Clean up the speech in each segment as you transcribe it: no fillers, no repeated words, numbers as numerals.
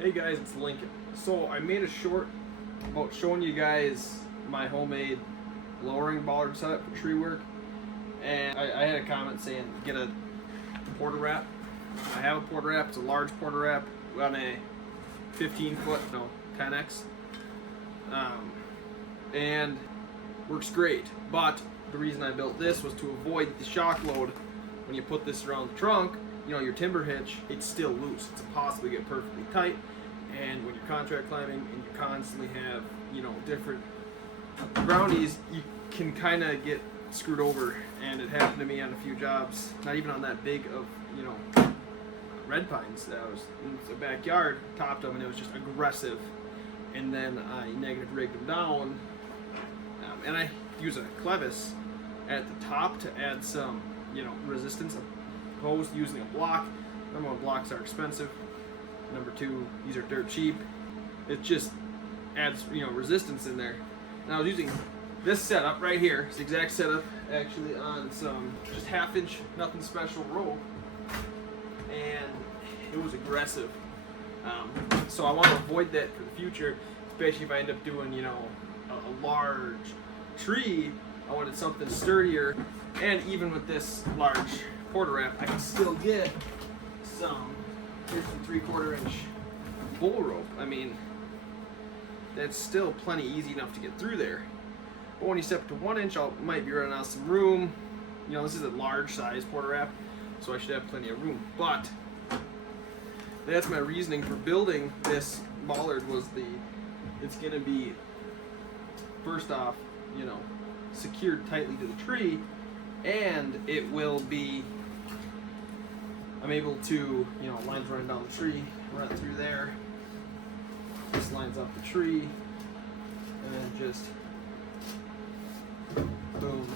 Hey guys, it's Lincoln. So I made a short about showing you guys my homemade lowering bollard setup for tree work, and I had a comment saying get a PortaWrap. I have a PortaWrap. It's a large PortaWrap on a 15-foot, no, 10x, and works great. But the reason I built this was to avoid the shock load when you put this around the trunk. You know, your timber hitch, it's still loose. It's impossible to get perfectly tight. And when you're contract climbing and you constantly have, you know, different groundies, you can kind of get screwed over. And it happened to me on a few jobs, not even on that big of, you know, red pines that I was in the backyard, topped them, and it was just aggressive. And then I negative rigged them down, and I use a clevis at the top to add some, you know, resistance. Opposed to using a block. Number one, blocks are expensive. Number two, these are dirt cheap. It just adds, you know, resistance in there. And I was using this setup right here. It's the exact setup, actually, on some just 1/2 inch, nothing special rope, and it was aggressive. So I want to avoid that for the future, especially if I end up doing, you know, a large tree. I wanted something sturdier, and even with this large PortaWrap, I can still get some. Here's some 3/4 inch bull rope. I mean, that's still plenty easy enough to get through there. But when you step to 1 inch, I might be running out of some room. You know, this is a large size PortaWrap, so I should have plenty of room. But that's my reasoning for building this bollard. Was it's going to be, first off, you know, secured tightly to the tree, and it will be, I'm able to, you know, lines running down the tree, run it through there. This lines up the tree, and then just boom.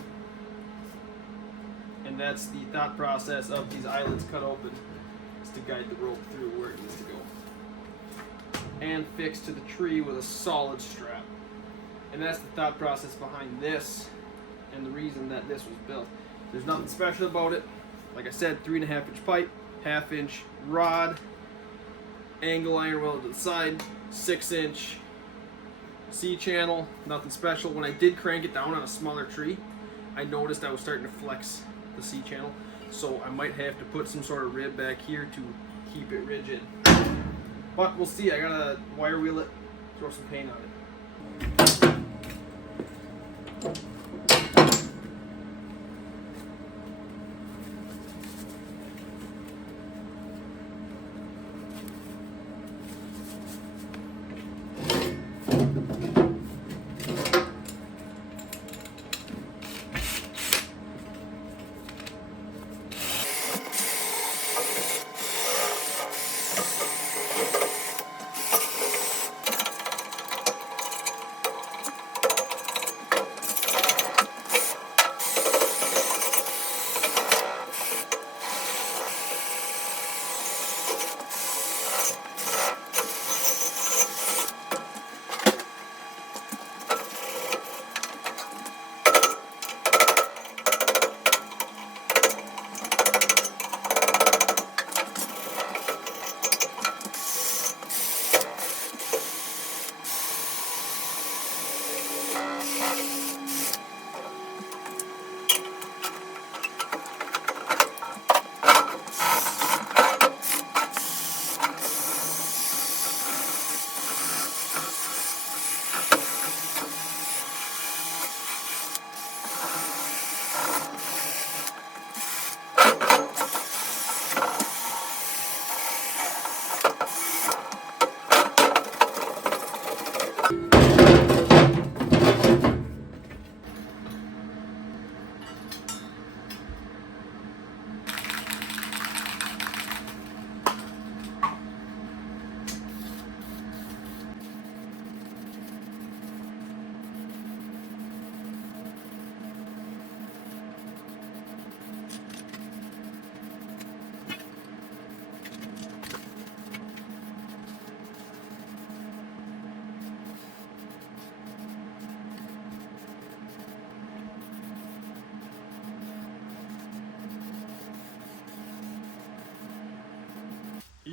And that's the thought process of these eyelets cut open, is to guide the rope through where it needs to go. And fixed to the tree with a solid strap. And that's the thought process behind this, and the reason that this was built. There's nothing special about it. Like I said, 3.5 inch pipe, 1/2 inch rod, angle iron welded to the side, 6 inch C channel, nothing special. When I did crank it down on a smaller tree, I noticed I was starting to flex the C channel, so I might have to put some sort of rib back here to keep it rigid. But we'll see. I gotta wire wheel it, throw some paint on it.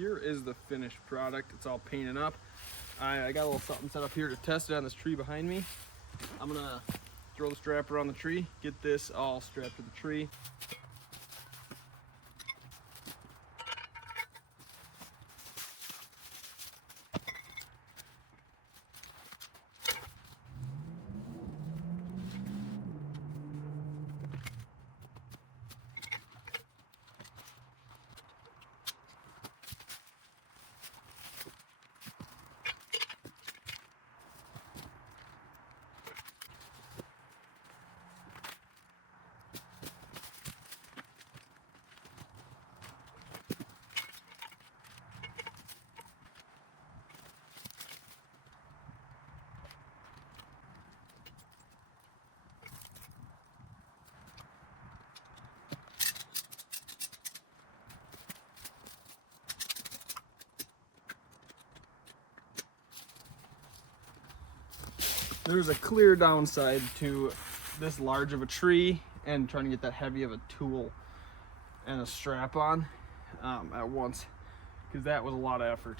here is the finished product. It's all painted up. I got a little something set up here to test it on this tree behind me. I'm gonna throw the strap around the tree, get this all strapped to the tree. There's a clear downside to this large of a tree and trying to get that heavy of a tool and a strap on at once, because that was a lot of effort.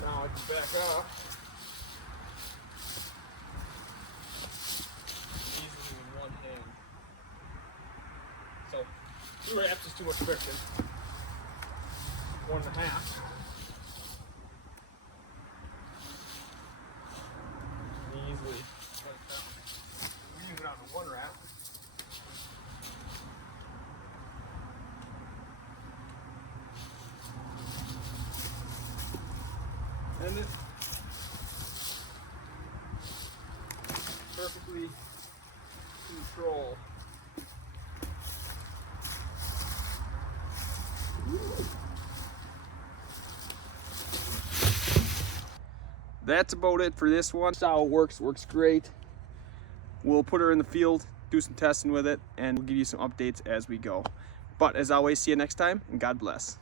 Now I can back off easily with one hand. So 2 wraps is too much friction. 1.5. Easily cut it down. We use it on the 1 wrap. And it perfectly control. That's about it for this one. That's how it works great. We'll put her in the field, do some testing with it, and we'll give you some updates as we go. But as always, see you next time, and God bless.